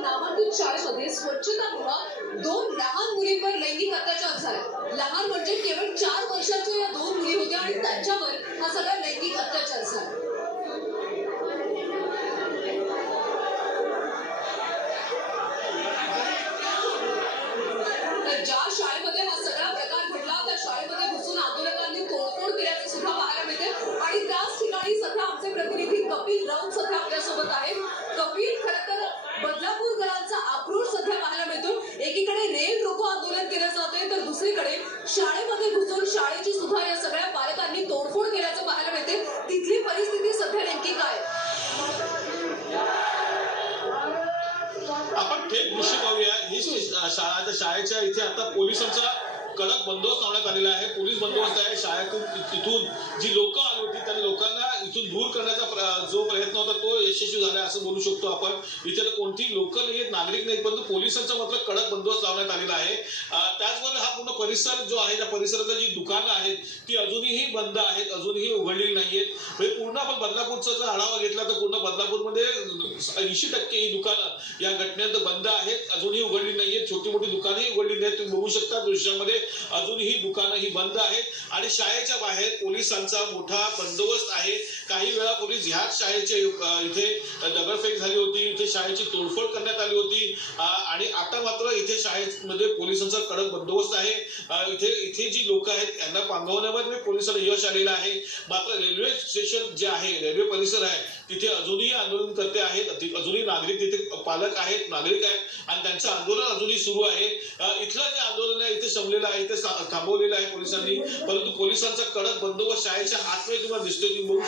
नामांकित शाळेमध्ये स्वच्छतागृहात दोन लहान मुलींवर लैंगिक अत्याचार झाला. लहान म्हणजे केवळ चार वर्षाच्या या दोन मुली होत्या आणि त्यांच्यावर हा सगळा लैंगिक अत्याचार झाला. तर ज्या शाळेमध्ये हा एक रेल रोको आंदोलन केलं जाते तर दुसरीकडे शाळेमध्ये घुसून शाळेची सुद्धा या सगळ्या पालकांनी तोडफोड केल्याचं पाहायला मिळते. तिथली परिस्थिती सध्या नेमकी काय? आपण थेट दृश्य पाहूया ही शाळा शाळेच्या इथे आता पोलिसांचा कडक बंदोबस्त लावण्यात आलेला आहे. पोलीस बंदोबस्त आहे शाळेतून इथून. जी लोक आली होती त्या लोकांना इथून दूर करण्याचा प्र- जो प्रयत्न होता तो यशस्वी झाला असं बोलू शकतो आपण. इथे तर कोणती लोक नाही आहेत नागरिक नाहीत परंतु पोलिसांचा मात्र कडक बंदोबस्त लावण्यात आलेला आहे. त्याचबरोबर हा पूर्ण परिसर जो आहे त्या परिसराचा जी दुकानं आहेत ती अजूनही बंद आहेत अजूनही उघडलेली नाहीयेत. म्हणजे पूर्ण आपण बदलापूरचा जर आढावा घेतला तर पूर्ण बदलापूरमध्ये ऐंशी टक्के ही दुकानं या घटनेत बंद आहेत अजूनही उघडली नाहीयेत. छोटी मोठी दुकानही उघडली नाहीत तुम्ही बघू शकता दृश्यामध्ये अजूनही दुकानं ही बंद आहेत. आणि शाळेच्या बाहेर पोलिसांचा मोठा बंदोबस्त आहे. काही वेळा पोलीस ह्याच शाळेच्या इथे दगडफेक झाली होती. इथे शाळेची तोडफोड करण्यात आली होती. आणि आता मात्र इथे शाळेमध्ये पोलिसांचा कडक बंदोबस्त आहे. इथे इथे जी लोक आहेत त्यांना पांगवण्यामध्ये पोलिसांना यश आलेलं आहे. मात्र रेल्वे स्टेशन जे आहे रेल्वे परिसर आहे तिथे अजूनही आंदोलनकर्ते आहेत. अजूनही नागरिक तिथे पालक आहेत नागरिक आहेत. आणि त्यांचं आंदोलन अजूनही सुरू आहे. इथलं जे आंदोलन आहे इथे संपलेलं आहे इथे थांबवलेलं आहे पोलिसांनी. परंतु पोलिसांचा कडक बंदोबस्त शाळेच्या आतमध्ये तुम्हाला दिसतोय तुम्ही बघू